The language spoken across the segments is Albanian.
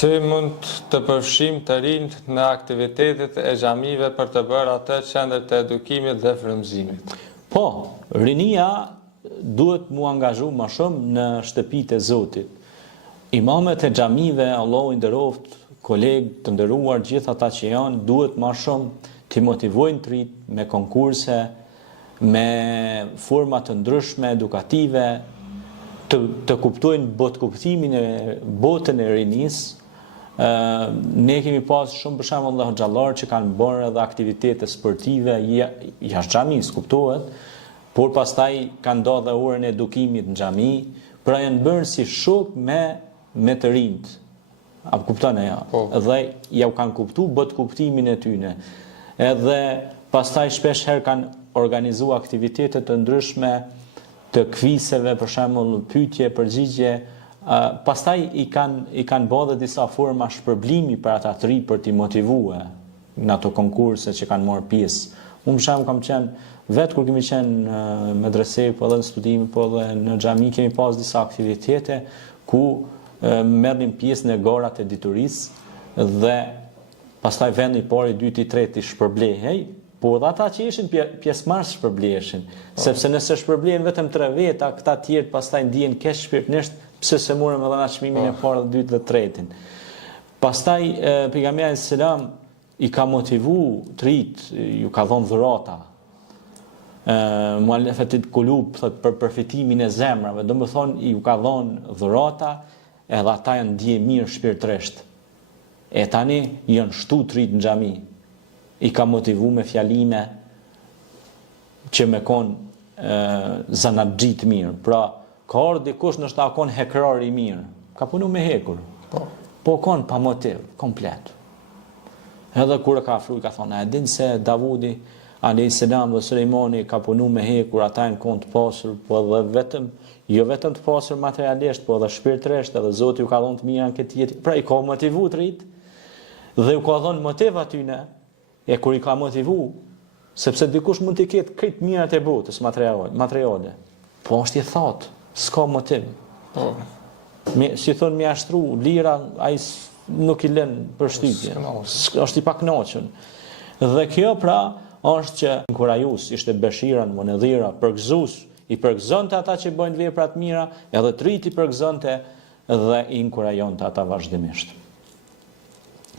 Si mund të përfshim të rinjt në aktivitetet e xhamive për të bërë atë qendër të edukimit dhe frymëzimit? Po, rinia duhet mu angazhu më shumë në shtëpitë e Zotit. Imamet e xhamive, Allahu i nderoft, kolegë të nderuar, gjithë ata që janë, duhet më shumë të motivojnë të rinjt me konkurse, me forma të ndryshme edukative, të kuptojnë botkuptimin e botën e rinisë. Ne kemi pas shumë për shembull dhe hoxhallar që kanë bërë edhe aktivitete sportive jashtë xhamisë, kuptohet, por pastaj kanë ndodhur dhe orën e edukimit në xhami, pra janë bërë si shok me të rinjt. A kupton ajo? Dhe ja u kanë kuptuar botkuptimin e tyre. Edhe pastaj shpesh herë kanë organizuar aktivitete të ndryshme të kvizeve, për shembull pyetje, përgjigje, pastaj i kanë bërë disa forma shpërblimi për ata të rinj për t'i motivuar në ato konkurse që kanë marrë pjesë. Unë për shembull kam qenë vetë kur kemi qenë në medrese, po edhe në studim, po edhe në xhami kemi pas disa aktivitete ku merrnim pjesë në garat e diturisë dhe pastaj vendi i parë, i dytë, i tretë i shpërblehej. Po dhe ata që ishin pjesëmarrës shpërbleheshin, sepse nëse shpërblehen vetëm 3 veta, këta tjerë pastaj ndihen keq shpirtërisht pse se morëm edhe na çmimin e parë, dhe dytë dhe tretin. Pastaj pejgamberi selam i ka motivu të rinjt, ju ka dhënë dhurata. Muallafetit kulub, thot, për përfitimin e zemrave, domethënë ju ka dhënë dhurata, edhe ata janë ndje mirë shpirtërisht. E tani janë shtu të rinjt në xhami. I ka motivu me fjalime që me konë zanaxhi të mirë. Pra, ka ardhur dikush nështë ta konë hekrar i mirë. Ka punu me hekur. Po konë pa motiv, komplet. Edhe kur e ka afruar, ka thonë, e din se Davudi, a.s. dhe Sulejmani ka punu me hekur, ata në konë të pasur, po edhe vetëm, jo vetëm të pasur materialisht, po edhe shpirtërisht, edhe Zoti ju ka dhënë të mira në këtë jetë. Pra, i ka motivu të rinjt, dhe ju ka dhënë motiv atyne. E kur i ka motivu, sepse dikush mund t'i ketë këtë mirat e botës materiale, po është i thotë, s'ka motiv. Si thonë me ashtru, lira, ai nuk i lën për shtypje, është i pakënaqur. Dhe kjo pra është që inkurajus, ishte beshiran, monedhira, përgëzues, i përgëzonte ata që bëjnë vepra të mira, edhe të rinjt i përgëzonte dhe i inkurajonte ata vazhdimisht.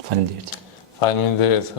Faleminderit. Faleminderit.